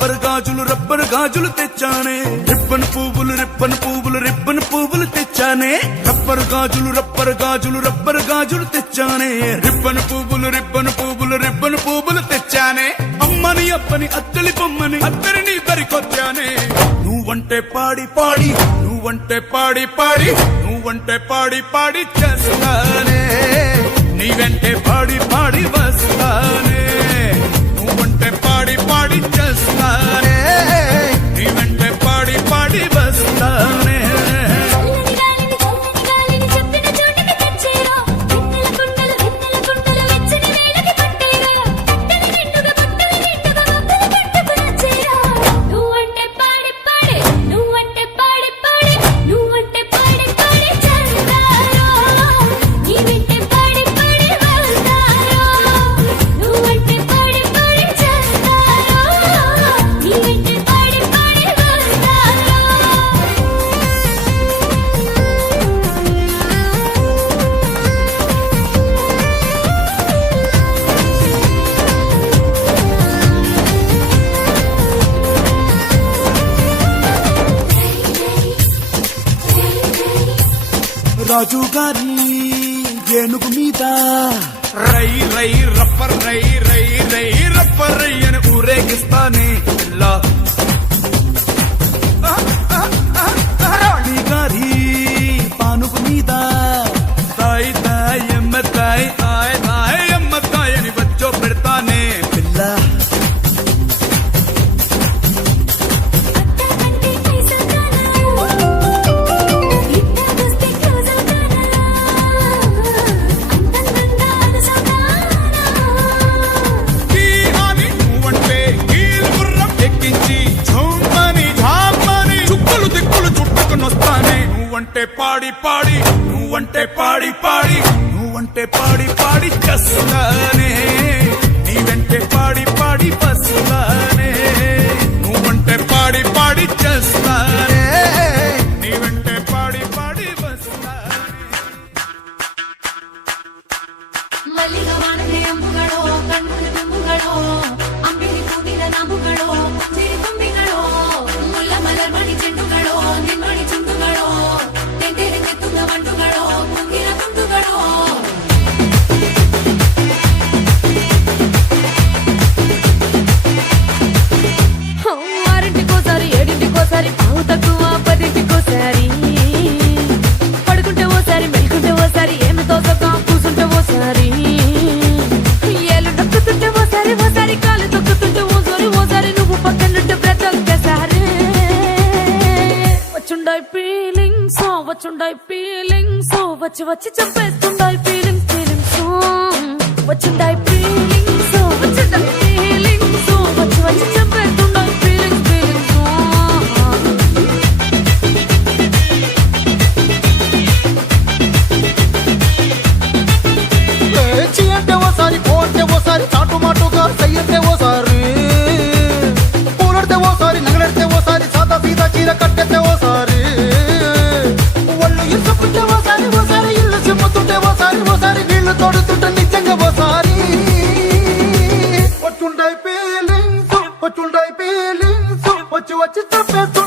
rubber గాజులు తెచ్చానే ribbon పువ్వులు ribbon పువ్వులు తెచ్చానే రబ్బర్ గాజులు తెచ్చానే రిబ్బన్ పువ్వులు తెచ్చానే అమ్మని అప్పని అత్తలి బొమ్మని అత్తరిని దరికొచ్చానే నువ్వంటే పాడి చేస్తానే నీ వెంటే పాడి వస్తానే నువ్వంటే పాడి చేస్తానే నీ వెంటే పాడి వస్తానే రాజు గారి ఏనుగు మీద రై రప్పర్ అని ఊరేగిస్తానే రాణి గారి పానుగు మీద తాయి ఎమ్మతాయి అని వచ్చో పెడతానే పిల్ల నువ్వంటే పాడి చేస్తానే నీ వెంటే పాడి వస్తానే నువ్వంటే పాడి చేస్తానే నీ వెంటే పాడి వస్తానే ಮಲ್ಲಿಗ ವಾಣನೆ ಅಂಬುಗಳೋ ಕಣ್ಣುಗಳ ತುಂಬುಗಳೋ ಅಂಬಿಳಿ ಕೂದಿನ ನಾಮುಗಳೋ ಸಿರಿ ತುಂಬಿಗಳೋ ಮುಲ್ಲ ಮಲರ್ಮಣಿ ಚೆಂಡುಗಳೋ ನಿಮ್ಮಣಿ ಚುಂಡುಗಳೋ ತೆಂಟೆರೆ ಕೆತ್ತುಂಗ ಬಂಡುಗಳೋ ಮುಂಗಿನ ತುಂಡುಗಳೋ ఆరింటికోసారి ఏడింటికోసారి పావు తక్కువ 10ంటికోసారి పడుకుంటే ఓసారి మెలుకుంటే ఓసారి ఏమి తోసక కూసుంటే ఓసారి ఏళ్ళు నొక్కుతుంటే ఓసారి కాలు తొక్కుతుంటే ఓసారి నువ్వు పక్కనుంటే ప్రతి ఒక్కసారి వచ్చుండాయి ఫీలింగ్స్ వచ్చి చంపేస్తుండాయి ఫీలింగ్స్ వచ్చుండాయి ఫీలింగ్స్ వచ్చి చంపేస్తుండాయి ఫీలింగ్స్ అంటే ఓసారి పోతే ఓసారి చాటుమాటుగా సయ్యంటే ఓసారి పూలడితే ఓసారి నగలడితే ఓసారి సాదా సీదా చీర కట్టెతే ఓసారి ఒళ్ళు ఇసుకుంటే ఓసారి ఇల్లు చిమ్ముతుంటే ఓసారి నీళ్లు తోడుతుంటే నిజంగా ఓసారి వచ్చుంటాయి ఫీలింగ్స్ వచ్చి చంపేస్తూ